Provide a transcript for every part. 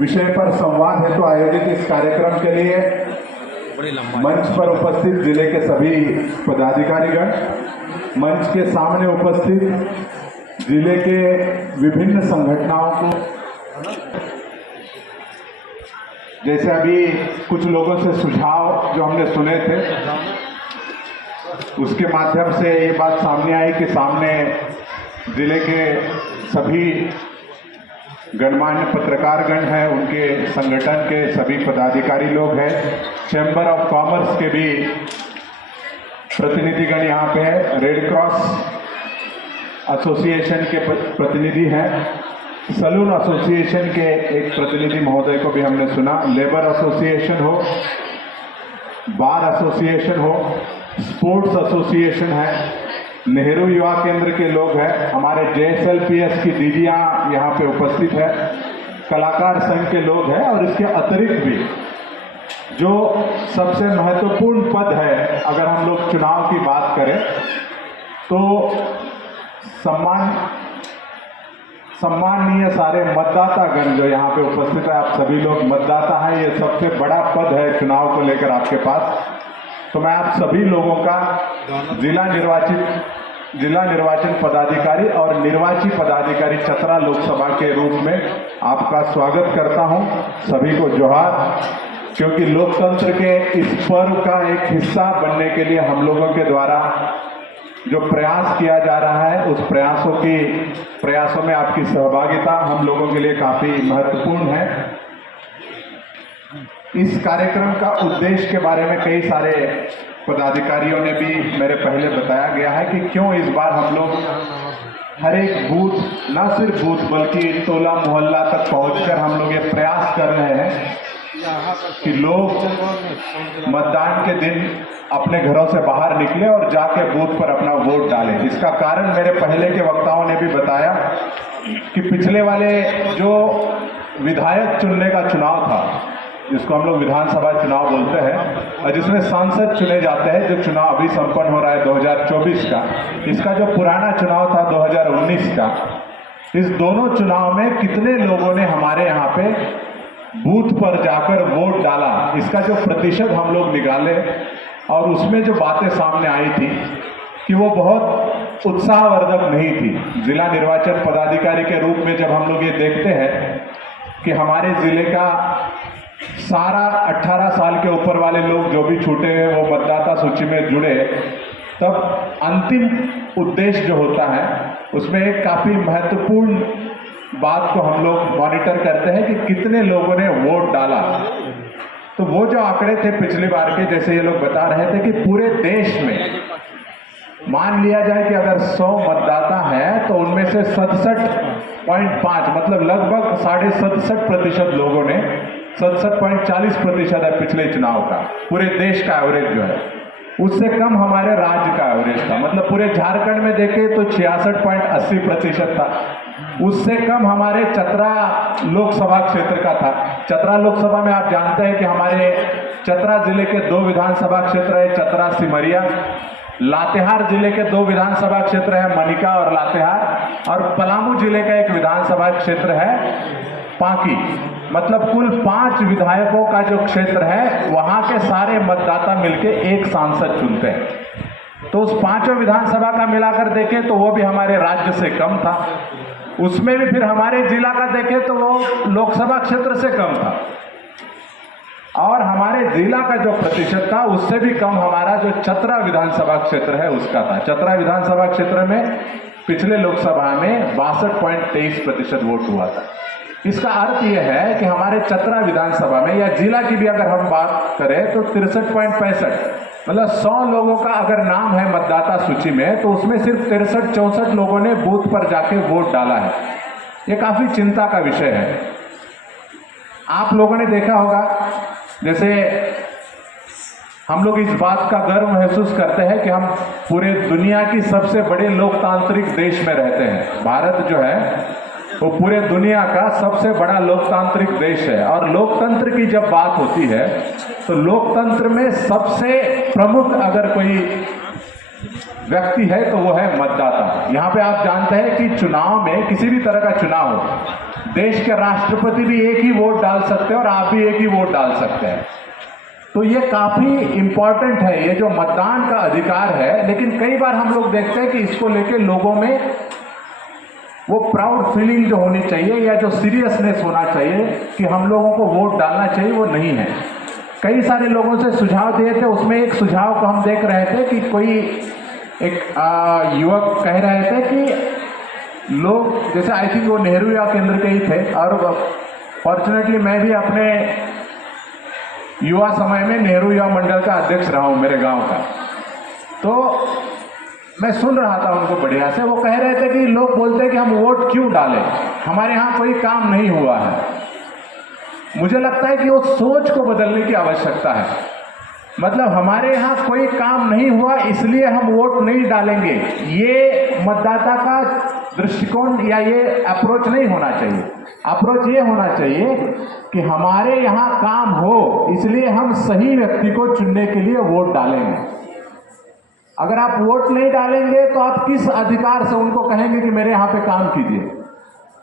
विषय पर संवाद हेतु आयोजित इस कार्यक्रम के लिए मंच पर उपस्थित जिले के सभी पदाधिकारीगण, मंच के सामने उपस्थित जिले के विभिन्न संगठनों को, जैसे अभी कुछ लोगों से सुझाव जो हमने सुने थे उसके माध्यम से ये बात सामने आई कि सामने जिले के सभी गणमान्य पत्रकारगण हैं, उनके संगठन के सभी पदाधिकारी लोग हैं, चैम्बर ऑफ कॉमर्स के भी प्रतिनिधिगण यहाँ पे हैं, रेड क्रॉस एसोसिएशन के प्रतिनिधि हैं, सलून एसोसिएशन के एक प्रतिनिधि महोदय को भी हमने सुना, लेबर एसोसिएशन हो, बार एसोसिएशन हो, स्पोर्ट्स एसोसिएशन है, नेहरू युवा केंद्र के लोग हैं, हमारे JSLPS की दीदियाँ यहाँ पे उपस्थित है, कलाकार संघ के लोग हैं और इसके अतिरिक्त भी जो सबसे महत्वपूर्ण पद है, अगर हम लोग चुनाव की बात करें तो सम्माननीय सारे मतदातागण जो यहाँ पे उपस्थित है, आप सभी लोग मतदाता हैं, ये सबसे बड़ा पद है चुनाव को लेकर आपके पास। तो मैं आप सभी लोगों का जिला निर्वाचन पदाधिकारी और निर्वाची पदाधिकारी चतरा लोकसभा के रूप में आपका स्वागत करता हूं। सभी को जोहार, क्योंकि लोकतंत्र के इस पर्व का एक हिस्सा बनने के लिए हम लोगों के द्वारा जो प्रयास किया जा रहा है, उस प्रयासों में आपकी सहभागिता हम लोगों के लिए काफी महत्वपूर्ण है। इस कार्यक्रम का उद्देश्य के बारे में कई सारे पदाधिकारियों ने भी मेरे पहले बताया गया है कि क्यों इस बार हम लोग हर एक बूथ, न सिर्फ बूथ बल्कि टोला मोहल्ला तक पहुंचकर हम लोग ये प्रयास कर रहे हैं कि लोग मतदान के दिन अपने घरों से बाहर निकले और जाके बूथ पर अपना वोट डालें। इसका कारण मेरे पहले के वक्ताओं ने भी बताया कि पिछले वाले जो विधायक चुनने का चुनाव था, जिसको हम लोग विधानसभा चुनाव बोलते हैं, और जिसमें सांसद चुने जाते हैं, जो चुनाव अभी संपन्न हो रहा है 2024 का, इसका जो पुराना चुनाव था 2019 का, इस दोनों चुनाव में कितने लोगों ने हमारे यहाँ पे बूथ पर जाकर वोट डाला, इसका जो प्रतिशत हम लोग निकाले और उसमें जो बातें सामने आई थी कि वो बहुत उत्साहवर्धक नहीं थी। जिला निर्वाचन पदाधिकारी के रूप में जब हम लोग ये देखते हैं कि हमारे जिले का सारा 18 साल के ऊपर वाले लोग जो भी छूटे हैं वो मतदाता सूची में जुड़े, तब अंतिम उद्देश्य जो होता है उसमें एक काफ़ी महत्वपूर्ण बात को हम लोग मॉनिटर करते हैं कि कितने लोगों ने वोट डाला। तो वो जो आंकड़े थे पिछली बार के, जैसे ये लोग बता रहे थे कि पूरे देश में मान लिया जाए कि अगर 100 मतदाता है तो उनमें से 67.5 मतलब लगभग 67.5% लोगों ने, 67.40% है पिछले चुनाव का, पूरे देश का एवरेज जो है, उससे कम हमारे राज्य का एवरेज था। मतलब पूरे झारखंड में देखें तो 66.80% था, उससे कम हमारे चतरा लोकसभा क्षेत्र का था। चतरा लोकसभा में आप जानते हैं कि हमारे चतरा जिले के 2 विधानसभा क्षेत्र है, चतरा सिमरिया। लातेहार जिले के 2 विधानसभा क्षेत्र है, मनिका और लातेहार, और पलामू जिले का एक विधानसभा क्षेत्र है, पांकी। मतलब कुल 5 विधायकों का जो क्षेत्र है, वहां के सारे मतदाता मिलके एक सांसद चुनते हैं। तो उस 5 विधानसभा का मिलाकर देखें तो वो भी हमारे राज्य से कम था। उसमें भी फिर हमारे जिला का देखें तो वो लोकसभा क्षेत्र से कम था, और हमारे जिला का जो प्रतिशत था उससे भी कम हमारा जो चतरा विधानसभा क्षेत्र है उसका था। चतरा विधानसभा क्षेत्र में पिछले लोकसभा में 62.23% वोट हुआ था। इसका अर्थ यह है कि हमारे चतरा विधानसभा में या जिला की भी अगर हम बात करें तो 63.65, मतलब 100 लोगों का अगर नाम है मतदाता सूची में तो उसमें सिर्फ 63-64 लोगों ने बूथ पर जाके वोट डाला है। ये काफी चिंता का विषय है। आप लोगों ने देखा होगा, जैसे हम लोग इस बात का गर्व महसूस करते हैं कि हम पूरे दुनिया की सबसे बड़े लोकतांत्रिक देश में रहते हैं। भारत जो है वो पूरे दुनिया का सबसे बड़ा लोकतांत्रिक देश है, और लोकतंत्र की जब बात होती है तो लोकतंत्र में सबसे प्रमुख अगर कोई व्यक्ति है तो वो है मतदाता। यहाँ पे आप जानते हैं कि चुनाव में, किसी भी तरह का चुनाव हो, देश के राष्ट्रपति भी एक ही वोट डाल सकते हैं और आप भी एक ही वोट डाल सकते हैं। तो ये काफी इंपॉर्टेंट है, ये जो मतदान का अधिकार है। लेकिन कई बार हम लोग देखते हैं कि इसको लेके लोगों में वो प्राउड फीलिंग जो होनी चाहिए या जो सीरियसनेस होना चाहिए कि हम लोगों को वोट डालना चाहिए, वो नहीं है। कई सारे लोगों से सुझाव दिए थे, उसमें एक सुझाव को हम देख रहे थे कि कोई एक युवक कह रहे थे कि लोग, जैसे आई थिंक वो नेहरू युवा केंद्र के ही थे, और फॉर्चुनेटली मैं भी अपने युवा समय में नेहरू युवा मंडल का अध्यक्ष रहा हूँ मेरे गांव का। तो मैं सुन रहा था उनको बढ़िया से, वो कह रहे थे कि लोग बोलते हैं कि हम वोट क्यों डालें, हमारे यहाँ कोई काम नहीं हुआ है। मुझे लगता है कि वो सोच को बदलने की आवश्यकता है। मतलब हमारे यहाँ कोई काम नहीं हुआ इसलिए हम वोट नहीं डालेंगे, ये मतदाता का दृष्टिकोण या ये अप्रोच नहीं होना चाहिए। अप्रोच ये होना चाहिए कि हमारे यहाँ काम हो इसलिए हम सही व्यक्ति को चुनने के लिए वोट डालेंगे। अगर आप वोट नहीं डालेंगे तो आप किस अधिकार से उनको कहेंगे कि मेरे यहाँ पे काम कीजिए?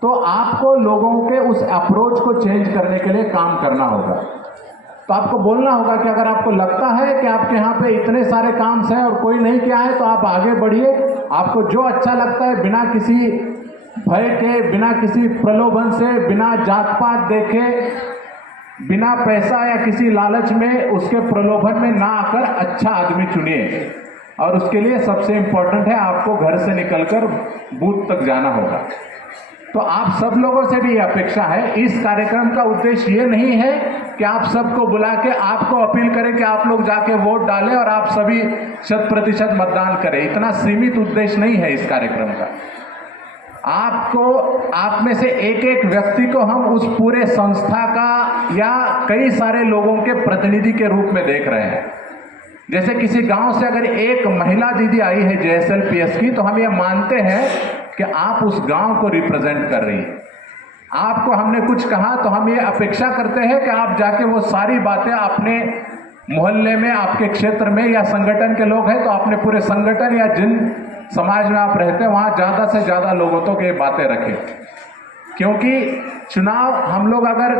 तो आपको लोगों के उस अप्रोच को चेंज करने के लिए काम करना होगा। तो आपको बोलना होगा कि अगर आपको लगता है कि आपके यहाँ पे इतने सारे काम हैं और कोई नहीं किया है तो आप आगे बढ़िए, आपको जो अच्छा लगता है, बिना किसी भय के, बिना किसी प्रलोभन से, बिना जात पात देखे, बिना पैसा या किसी लालच में, उसके प्रलोभन में ना आकर अच्छा आदमी चुनिए। और उसके लिए सबसे इम्पोर्टेंट है आपको घर से निकलकर बूथ तक जाना होगा। तो आप सब लोगों से भी ये अपेक्षा है, इस कार्यक्रम का उद्देश्य ये नहीं है कि आप सबको बुला के आपको अपील करें कि आप लोग जाके वोट डालें और आप सभी 100% मतदान करें। इतना सीमित उद्देश्य नहीं है इस कार्यक्रम का। आपको, आप में से एक एक व्यक्ति को हम उस पूरे संस्था का या कई सारे लोगों के प्रतिनिधि के रूप में देख रहे हैं। जैसे किसी गांव से अगर एक महिला दीदी आई है JSLPS की, तो हम ये मानते हैं कि आप उस गांव को रिप्रेजेंट कर रही हैं। आपको हमने कुछ कहा तो हम ये अपेक्षा करते हैं कि आप जाके वो सारी बातें अपने मोहल्ले में, आपके क्षेत्र में, या संगठन के लोग हैं तो अपने पूरे संगठन या जिन समाज में आप रहते हैं वहाँ ज़्यादा से ज़्यादा लोगों तक ये बातें रखें। क्योंकि चुनाव हम लोग अगर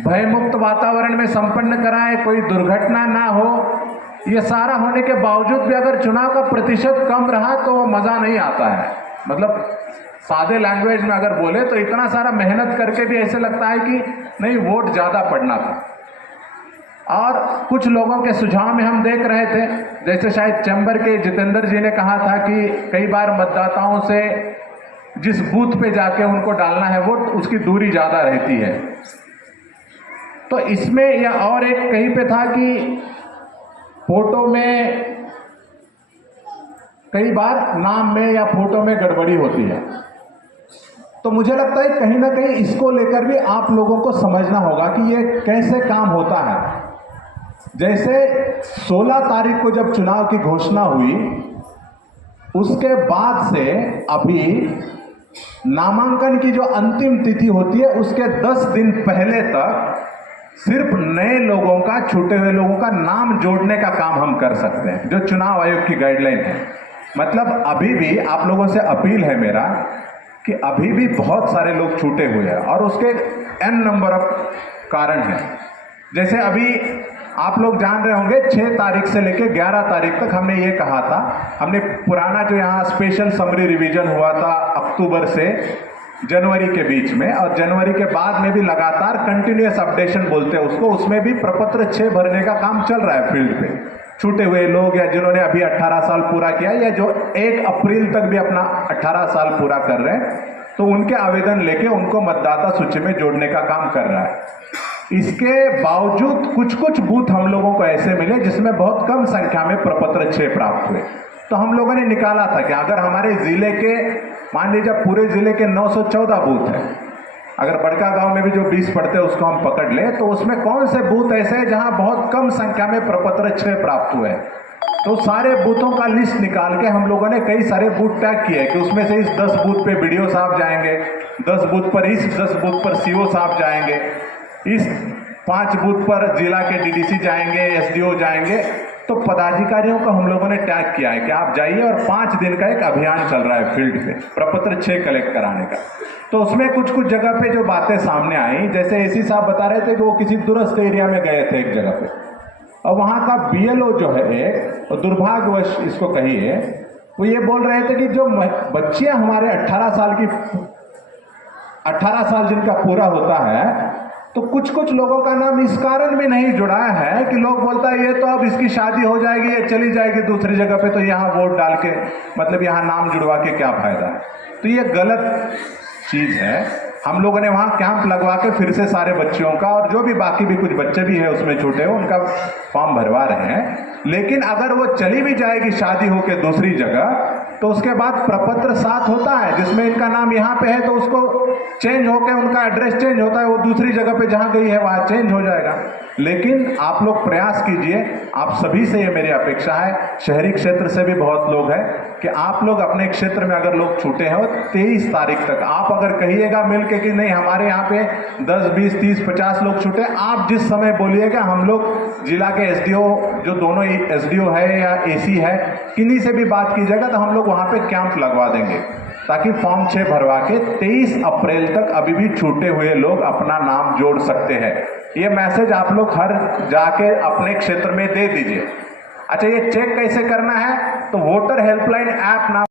भयमुक्त वातावरण में संपन्न कराएं, कोई दुर्घटना ना हो, ये सारा होने के बावजूद भी अगर चुनाव का प्रतिशत कम रहा तो वो मज़ा नहीं आता है। मतलब सादे लैंग्वेज में अगर बोले तो इतना सारा मेहनत करके भी ऐसे लगता है कि नहीं, वोट ज़्यादा पड़ना था। और कुछ लोगों के सुझाव में हम देख रहे थे, जैसे शायद चैम्बर के जितेंद्र जी ने कहा था कि कई बार मतदाताओं से जिस बूथ पे जाके उनको डालना है वोट, उसकी दूरी ज़्यादा रहती है। तो इसमें, या और एक कहीं पे था कि फोटो में कई बार नाम में या फोटो में गड़बड़ी होती है। तो मुझे लगता है कहीं ना कहीं इसको लेकर भी आप लोगों को समझना होगा कि ये कैसे काम होता है। जैसे 16 तारीख को जब चुनाव की घोषणा हुई, उसके बाद से अभी नामांकन की जो अंतिम तिथि होती है उसके 10 दिन पहले तक सिर्फ नए लोगों का, छूटे हुए लोगों का नाम जोड़ने का काम हम कर सकते हैं, जो चुनाव आयोग की गाइडलाइन है। मतलब अभी भी आप लोगों से अपील है मेरा कि अभी भी बहुत सारे लोग छूटे हुए हैं और उसके n नंबर ऑफ कारण हैं। जैसे अभी आप लोग जान रहे होंगे 6 तारीख से लेकर 11 तारीख तक हमने ये कहा था, हमने पुराना जो यहाँ स्पेशल समरी रिवीजन हुआ था अक्टूबर से जनवरी के बीच में, और जनवरी के बाद में भी लगातार कंटिन्यूअस अपडेशन बोलते हैं उसको, उसमें भी प्रपत्र 6 भरने का काम चल रहा है फील्ड पे। छूटे हुए लोग या जिन्होंने अभी 18 साल पूरा किया या जो 1 अप्रैल तक भी अपना 18 साल पूरा कर रहे हैं, तो उनके आवेदन लेके उनको मतदाता सूची में जोड़ने का काम कर रहा है। इसके बावजूद कुछ कुछ बूथ हम लोगों को ऐसे मिले जिसमें बहुत कम संख्या में प्रपत्र 6 प्राप्त हुए। तो हम लोगों ने निकाला था कि अगर हमारे जिले के, मान लीजिए पूरे जिले के 914 बूथ हैं, अगर बड़का गांव में भी जो 20 पड़ते हैं उसको हम पकड़ लें, तो उसमें कौन से बूथ ऐसे हैं जहां बहुत कम संख्या में प्रपत्र 6 प्राप्त हुए। तो सारे बूथों का लिस्ट निकाल के हम लोगों ने कई सारे बूथ टैग किए कि उसमें से इस 10 बूथ पे BDO साहब जाएंगे, 10 बूथ पर इस 10 बूथ पर CO साहब जाएंगे, इस 5 बूथ पर जिला के DDC जाएंगे, SDO जाएंगे। तो पदाधिकारियों को हम लोगों ने टैग किया है कि आप जाइए और 5 दिन का एक अभियान चल रहा है फील्ड पे प्रपत्र 6 कलेक्ट कराने का। तो उसमें कुछ कुछ जगह पे जो बातें सामने आई, जैसे एसी साहब बता रहे थे कि वो किसी दूरस्थ एरिया में गए थे एक जगह पे, और वहाँ का बीएलओ जो है एक, और दुर्भाग्यवश इसको कहिए, वो ये बोल रहे थे कि जो बच्चियां हमारे 18 साल जिनका पूरा होता है, तो कुछ कुछ लोगों का नाम इस कारण भी नहीं जुड़ा है कि लोग बोलता है ये तो अब इसकी शादी हो जाएगी, ये चली जाएगी दूसरी जगह पे, तो यहाँ वोट डाल के मतलब यहाँ नाम जुड़वा के क्या फायदा है। तो ये गलत चीज है। हम लोगों ने वहाँ कैंप लगवा के फिर से सारे बच्चियों का, और जो भी बाकी भी कुछ बच्चे भी है उसमें छोटे हो, उनका फॉर्म भरवा रहे हैं। लेकिन अगर वो चली भी जाएगी शादी होके दूसरी जगह, तो उसके बाद प्रपत्र 7 होता है जिसमें इनका नाम यहाँ पे है, तो उसको चेंज होकर उनका एड्रेस चेंज होता है, वो दूसरी जगह पे जहाँ गई है वहाँ चेंज हो जाएगा। लेकिन आप लोग प्रयास कीजिए, आप सभी से ये मेरी अपेक्षा है, शहरी क्षेत्र से भी बहुत लोग हैं, कि आप लोग अपने क्षेत्र में अगर लोग छूटे हैं 23 तारीख तक, आप अगर कहिएगा मिल के कि नहीं हमारे यहाँ पे 10, 20, 30, 50 लोग छूटे, आप जिस समय बोलिएगा हम लोग जिला के एसडीओ, जो दोनों एसडीओ है या एसी है, किन्हीं से भी बात कीजिएगा तो हम लोग वहाँ पे कैंप लगवा देंगे, ताकि फॉर्म 6 भरवा के 23 अप्रैल तक अभी भी छूटे हुए लोग अपना नाम जोड़ सकते हैं। ये मैसेज आप लोग हर जाके अपने क्षेत्र में दे दीजिए। अच्छा, ये चेक कैसे करना है? तो वोटर हेल्पलाइन ऐप नाम